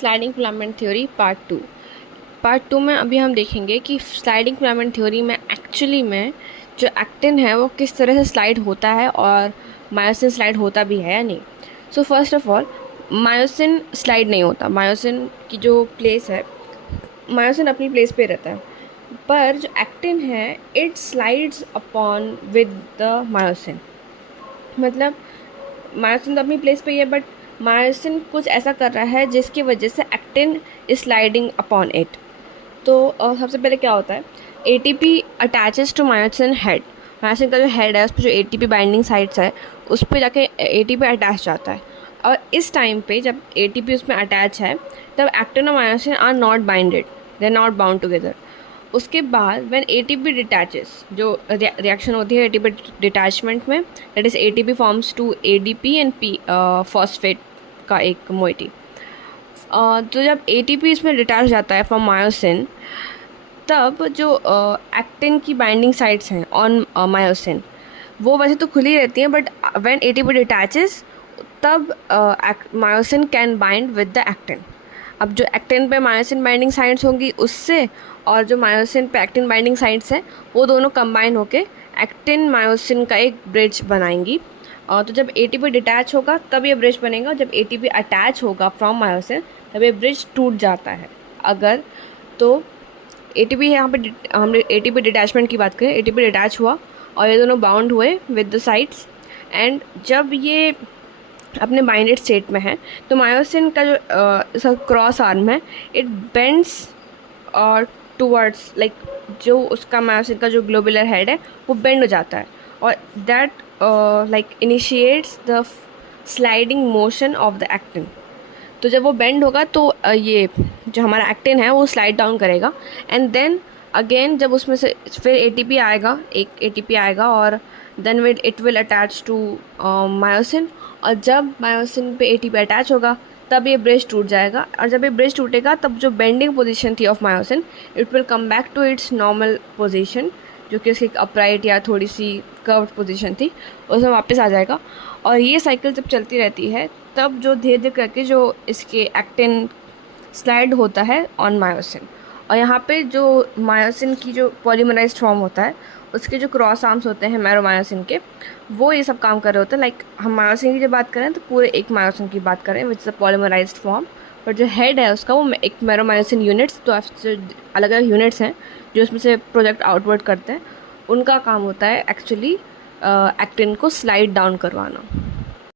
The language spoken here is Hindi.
Sliding filament theory part two में अभी हम देखेंगे कि स्लाइडिंग फिलामेंट थ्योरी में एक्चुअली में जो एक्टिन है वो किस तरह से स्लाइड होता है और मायोसिन स्लाइड होता भी है या नहीं। So first of all, myosin slide नहीं होता। मायोसिन की जो प्लेस है, मायोसिन अपनी प्लेस पे रहता है, पर जो एक्टिन है it slides upon with the myosin. मतलब मायोसिन तो अपनी प्लेस पे ही है, बट मायोसिन कुछ ऐसा कर रहा है जिसकी वजह से actin is sliding upon it. तो सबसे पहले क्या होता है, ATP attaches to myosin head. Myosin का जो हेड है उस पर जो एटीपी बाइंडिंग साइट्स है उस पर जाके एटीपी अटैच जाता है, और इस टाइम पे जब एटीपी उसमें अटैच है तब एक्टिन और myosin are not binded, they are not bound together. उसके बाद व्हेन एटीपी डिटैचेस, जो रिएक्शन होती है एटीपी डिटैचमेंट में, that is ATP forms to ADP and P phosphate का एक मोइटी। तो जब एटीपी इसमें डिटैच जाता है फ्रॉम मायोसिन, तब जो एक्टिन की बाइंडिंग साइट्स हैं ऑन मायोसिन वो वैसे तो खुली रहती हैं, बट व्हेन एटीपी डिटैचेस तब myosin can bind with the actin. अब जो एक्टिन पे मायोसिन बाइंडिंग साइट्स होंगी उससे, और जो मायोसिन पे एक्टिन बाइंडिंग साइट्स हैं वो दोनों कंबाइन होके एक्टिन मायोसिन का एक ब्रिज बनाएंगी। तो जब एटीपी डिटैच होगा तब ये ब्रिज बनेगा, जब एटीपी अटैच होगा फ्रॉम मायोसिन तब ये ब्रिज टूट जाता है। अगर तो एटीपी है, यहाँ पे हमने एटीपी डिटैचमेंट की बात करें, एटीपी डिटैच हुआ और ये दोनों बाउंड हुए विद द साइट्स, एंड जब ये अपने बाइंडेड स्टेट में है तो मायोसिन का जो क्रॉस आर्म है इट बेंड्स और टूवर्ड्स, लाइक जो उसका मायोसिन का जो ग्लोबुलर हेड है वो बेंड हो जाता है, और that like initiates the sliding motion of the actin. तो जब वो बेंड होगा तो ये जो हमारा एक्टिन है वो स्लाइड डाउन करेगा, एंड देन अगेन जब उसमें से फिर एटीपी आएगा, एक एटीपी आएगा, और then it will attach to myosin, और जब मायोसिन पे एटीपी अटैच होगा तब ये ब्रिज टूट जाएगा, और जब ये ब्रिज टूटेगा तब जो बेंडिंग पोजीशन थी of myosin it will come back to its normal position, जो कि उसकी अपराइट या थोड़ी सी कर्व्ड पोजीशन थी, उसमें वापस आ जाएगा। और ये साइकिल जब चलती रहती है तब जो धीरे धीरे करके जो इसके एक्टिन स्लाइड होता है ऑन मायोसिन। और यहाँ पे जो मायोसिन की जो पॉलीमराइज्ड फॉर्म होता है उसके जो क्रॉस आर्म्स होते हैं मैरोमायोसिन के, वो ये सब काम कर रहे होते हैं। लाइक हम मायोसिन की जब बात करें तो पूरे एक मायोसिन की बात करें विच इज़ अ पॉलीमराइज्ड फॉर्म, पर जो हेड है उसका वो एक मैरोमायोसिन यूनिट्स, तो अलग अलग यूनिट्स हैं जो उसमें से प्रोजेक्ट आउटवर्ड करते हैं, उनका काम होता है एक्चुअली एक्टिन को स्लाइड डाउन करवाना।